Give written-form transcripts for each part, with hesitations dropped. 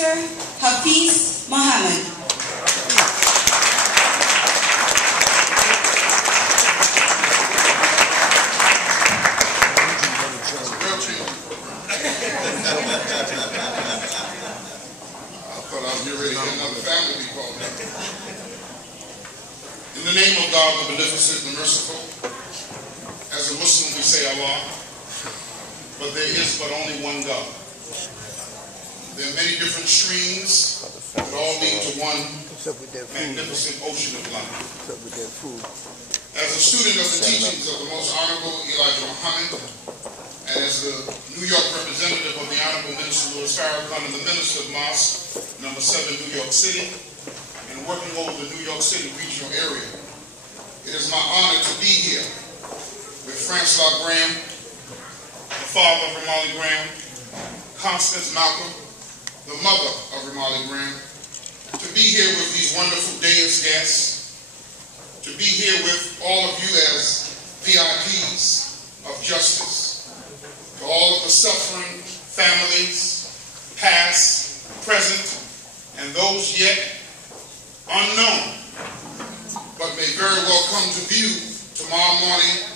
Mr. Hafeez Muhammad. In the name of God, the Beneficent and the Merciful, as a Muslim we say Allah, but there is but only one God. There are many different streams that all lead to one magnificent ocean of life. As a student of the teachings of the Most Honorable Elijah Muhammad, and as the New York representative of the Honorable Minister Louis Farrakhan and the Minister of Mosque, number 7, New York City, and working over the New York City regional area, it is my honor to be here with Francois Graham, the father of Ramali Graham, Constance Malcolm, the mother of Ramali Graham, to be here with these wonderful dais guests, to be here with all of you as VIPs of justice, to all of the suffering families, past, present, and those yet unknown, but may very well come to view tomorrow morning,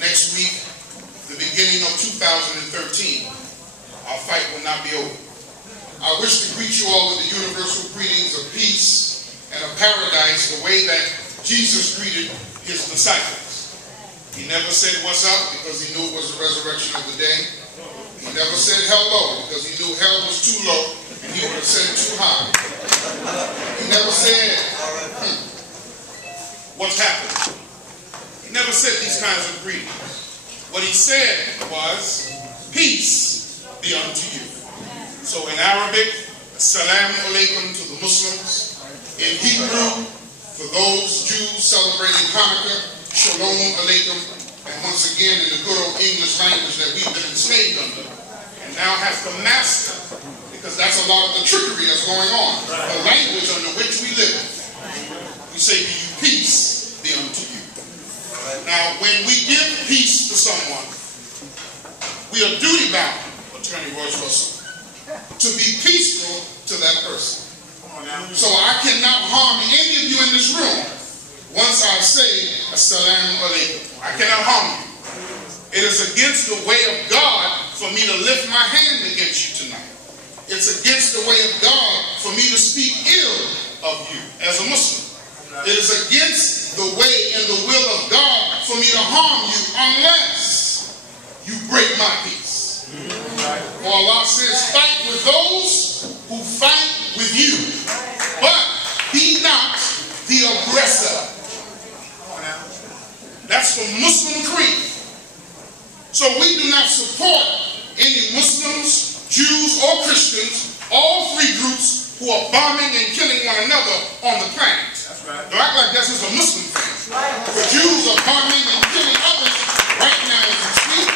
next week, the beginning of 2013. Our fight will not be over. I wish to greet you all with the universal greetings of peace and of paradise, the way that Jesus greeted his disciples. He never said what's up because he knew it was the resurrection of the day. He never said hello because he knew hell was too low and he would have said it too high. He never said, what's happened? He never said these kinds of greetings. What he said was, peace be unto you. So in Arabic, Assalamu alaikum to the Muslims. In Hebrew, for those Jews celebrating Hanukkah, Shalom alaikum. And once again, in the good old English language that we've been enslaved under, and now have to master, because that's a lot of the trickery that's going on. The language under which we live. We say to you, peace be unto you. Now, when we give peace to someone, we are duty-bound, Attorney Royce Russell, to be peaceful to that person. So I cannot harm any of you in this room once I say, Assalamu alaikum. I cannot harm you. It is against the way of God for me to lift my hand against you tonight. It's against the way of God for me to speak ill of you as a Muslim. It is against the way and the will of God for me to harm you unless you break my peace. For Allah says, fight with those who fight with you, but be not the aggressor. That's the Muslim creed. So we do not support any Muslims, Jews, or Christians, all three groups who are bombing and killing one another on the planet. That's right. Don't act like this is a Muslim thing. The Jews are bombing and killing others right now as we speak,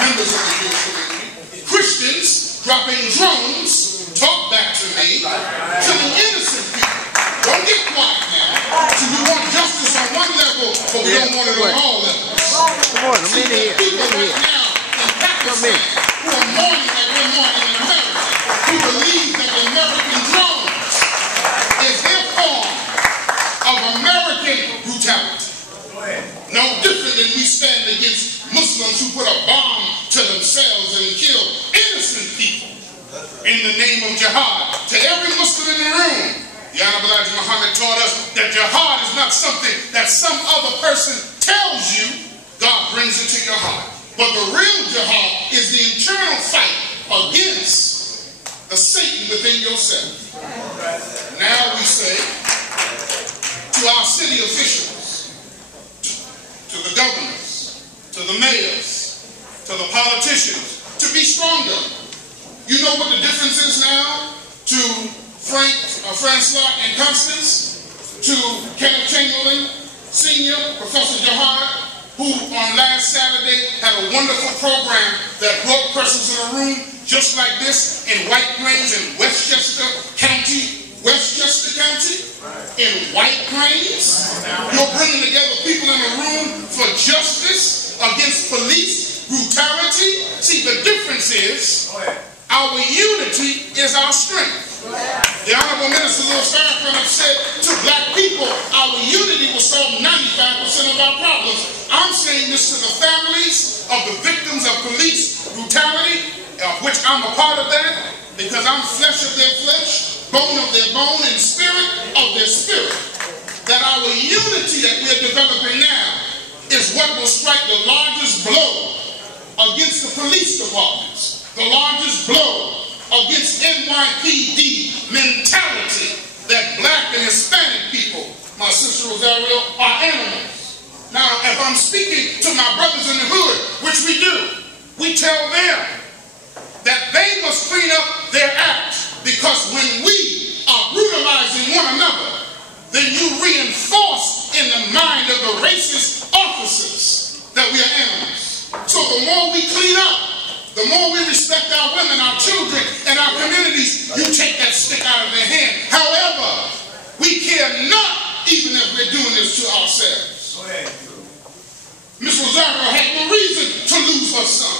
members of the Jewish community. Christians dropping drones, talk back to me, killing innocent people. Don't get quiet now. So we want justice on one level, but we don't want it on all levels. Come on, I'm in here. People right now in Pakistan who are mourning like we're mourning in America, who believe that the American drones is their form of American brutality. No different than we stand against Muslims who put a bomb to themselves and kill innocent people in the name of jihad. To every Muslim in the room, the Honorable Elijah Muhammad taught us that jihad is not something that some other person tells you. God brings it to your heart. But the real jihad is the internal fight against the Satan within yourself. Now we say to our city officials, to the governors, to the mayors, to the politicians, to be stronger. You know what the difference is now to Francois and Constance, to Kenneth Chamberlain, Senior, Professor Jihad, who on last Saturday had a wonderful program that brought persons in a room just like this in White Plains in Westchester County, in White Plains. You're bringing together people in a room for justice against police brutality. See, the difference is Our unity is our strength. The Honorable Minister Louis Farrakhan said to black people, our unity will solve 95% of our problems. I'm saying this to the families of the victims of police brutality, of which I'm a part of that, because I'm flesh of their flesh, bone of their bone, and spirit of their spirit. That our unity that we're developing now is what will strike the largest blow against the police departments, the largest blow against NYPD mentality that black and Hispanic people, my sister Rosario, are animals. Now, if I'm speaking to my brothers in the hood, which we do, we tell them that they must clean up their act, because when we are brutalizing one another, then you reinforce in the mind of the racist officers that we are animals. So the more we clean up, the more we respect our women, our children, and our communities, you take that stick out of their hand. However, we care not even if we're doing this to ourselves. Miss Rosario had no reason to lose her son.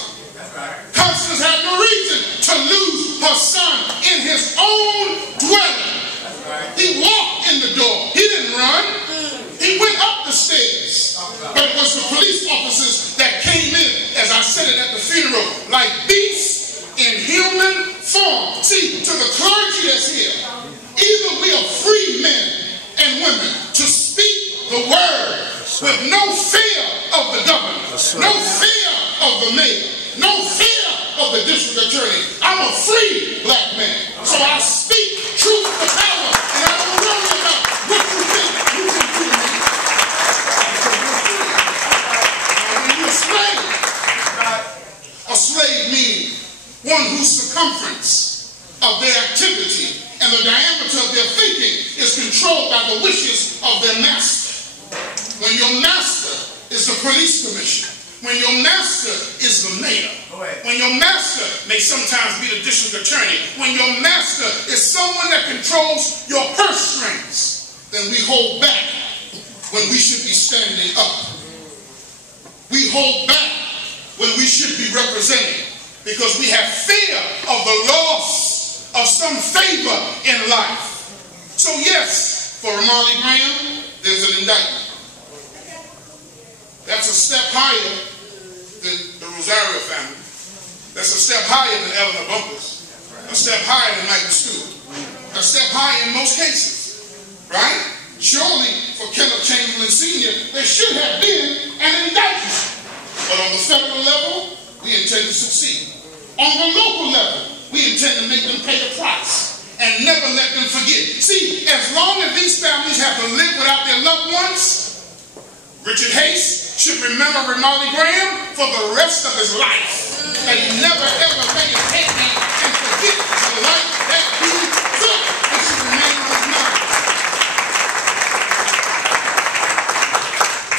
Constance had no reason to lose her son in his own dwelling. He walked in the door. He didn't run. He went up the stairs. But it was the police officers that came in, as I said it at the funeral, like beasts in human form. See, to the clergy that's here, either we are free men and women to speak the word with no fear of the governor, no fear of the mayor, no fear of the district attorney. I'm a free black man, so I speak truth to power, and I don't worry about what you think you can do to me. When you're a slave means one whose circumference of their activity and the diameter of their thinking is controlled by the wishes of their master. When your master is the police commissioner, when your master is the mayor, when your master may sometimes be the district attorney, when your master is someone that controls your purse strings, then we hold back when we should be standing up. We hold back when we should be representing, because we have fear of the loss of some favor in life. So yes, for Ramali Graham, there's an indictment. That's a step higher than the Rosario family. That's a step higher than Eleanor Bumpers. A step higher than Michael Stewart. A step higher in most cases. Right? Surely for Kenneth Chamberlain Sr., there should have been an indictment. But on the federal level, we intend to succeed. On the local level, we intend to make them pay the price and never let them forget. See, as long as these families have to live without their loved ones, Richard Hayes should remember Ramali Graham for the rest of his life. That he never ever lay his head down and forget the life that he took. It should remain on his mind.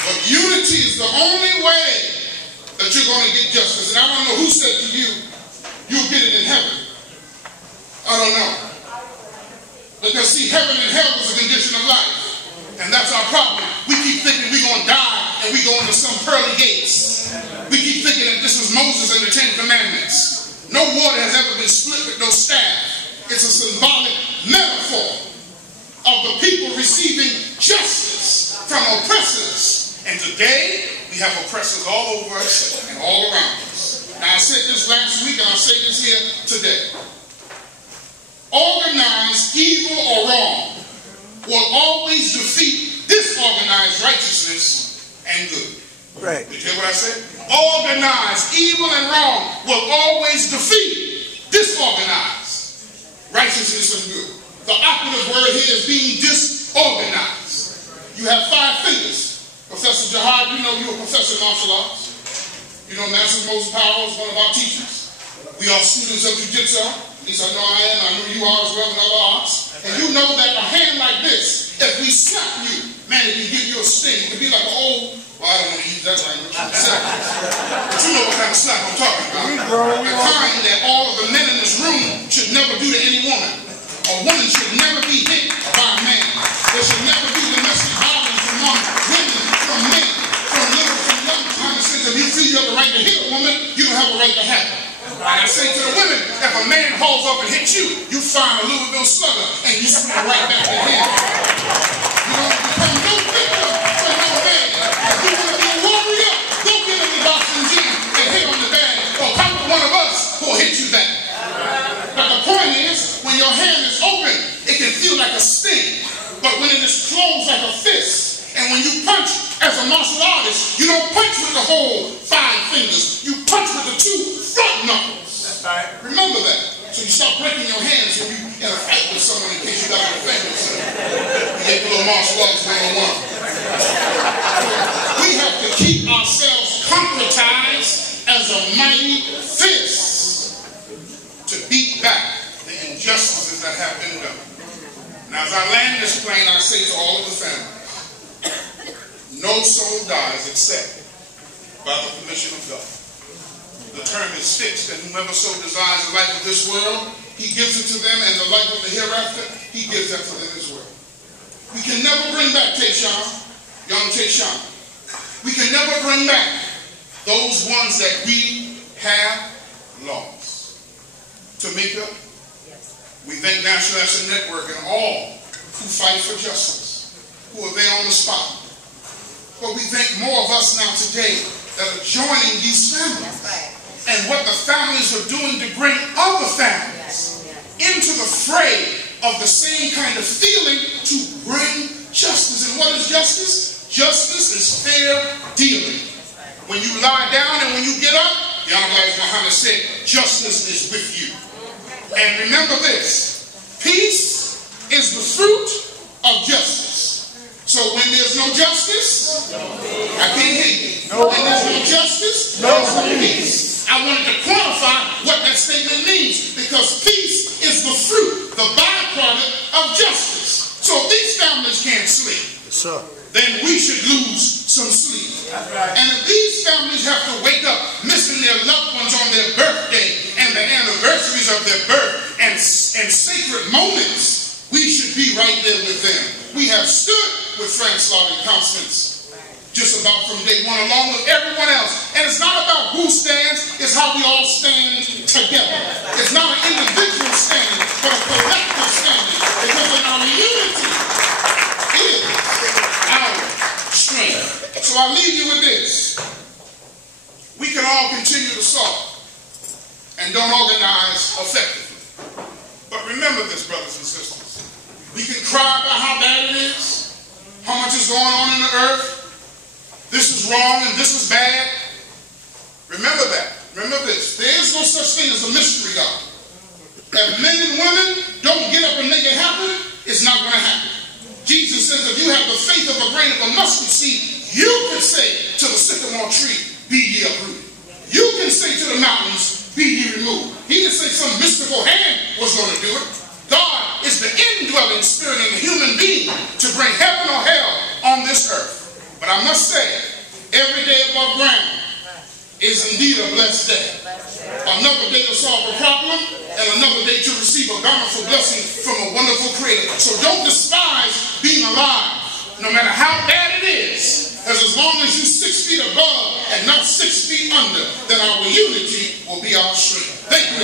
But unity is the only way that you're going to get justice. And I don't know who said to you, you'll get it in heaven. I don't know. Because see, heaven and hell is a condition of life. And that's our problem. We keep thinking we're going to die and we go into some pearly gates. We keep thinking that this was Moses and the Ten Commandments. No water has ever been split with no staff. It's a symbolic metaphor of the people receiving justice from oppressors. And today, we have oppressors all over us and all around us. Now, I said this last week and I'll say this here today. Organized evil or wrong will always defeat disorganized righteousness and good. Right. Did you hear what I said? Organized evil and wrong will always defeat disorganized righteousness and good. The operative word here is being disorganized. You have 5 fingers. Professor Jihad, you know you're a professor in martial arts. You know Master Moses Powell is one of our teachers. We are students of jiu-jitsu. At least I know I am. I know you are as well in other arts. And you know that a hand like this, if we slap you, man, it can give you a sting. It can be like an old, well, I don't want to use that language. But you know what kind of slap I'm talking about. The kind that all of the men in this room should never do to any woman. A woman should never be hit by a man. There should never be domestic violence among women, from men, from young time. If you feel you have a right to hit a woman, you don't have a right to have her. And I say to the women, if a man hauls up and hits you, you find a Louisville Slugger and you swing right back at him. You don't become no victim for no man. If you want to be a warrior, go get in the boxing gym and hit on the bag, or come with one of us who'll hit you back. But the point is, when your hand is open, it can feel like a sting. But when it is closed like a fist, and when you punch as a martial artist, you don't punch with the whole 5 fingers. You punch with the 2 front knuckles. That's right. Remember that. So you start breaking your hands when you're in a fight with someone in case you got your fingers. You get the little martial arts 101. We have to keep ourselves concretized as a mighty fist to beat back the injustices that have been done. Now, as I land this plane, I say to all of the families, no soul dies except by the permission of God. The term is fixed, and whomever so desires the life of this world, he gives it to them, and the life of the hereafter, he gives that to them as well. We can never bring back Tayshawn, young Tayshawn. We can never bring back those ones that we have lost. Tamika, we thank National Action Network and all who fight for justice, who are there on the spot. But we thank more of us now today that are joining these families. And what the families are doing to bring other families into the fray of the same kind of feeling to bring justice. And what is justice? Justice is fair dealing. When you lie down and when you get up, the Honorable Hafeez Muhammad said, justice is with you. And remember this, peace is the fruit of justice. So when there's no justice, I can't hear you. When there's no justice, there's no peace. I wanted to quantify what that statement means, because peace is the fruit, the byproduct of justice. So if these families can't sleep, then we should lose some sleep. And if these families have to wake up missing their loved ones on their birthday and the anniversaries of their birth and sacred moments, we should be right there with them. We have stood with Francois and Constance just about from day one, along with everyone else. And it's not about who stands, it's how we all stand together. It's not an individual standing, but a collective standing. Because in our unity is our strength. So I leave you with this. We can all continue to solve and don't organize effectively. But remember this, brothers and sisters. We can cry about how bad it is, how much is going on in the earth. This is wrong and this is bad. Remember that. Remember this. There is no such thing as a mystery God. If men and women don't get up and make it happen, it's not going to happen. Jesus says if you have the faith of a grain of a mustard seed, you can say to the sycamore tree, be ye uprooted. You can say to the mountains, be ye removed. He didn't say some mystical hand was going to do it. God is the indwelling spirit in the human being to bring heaven or hell on this earth. But I must say, every day above ground is indeed a blessed day. Another day to solve a problem, and another day to receive a bountiful blessing from a wonderful creator. So don't despise being alive, no matter how bad it is, because as long as you're 6 feet above and not 6 feet under, then our unity will be our strength. Thank you.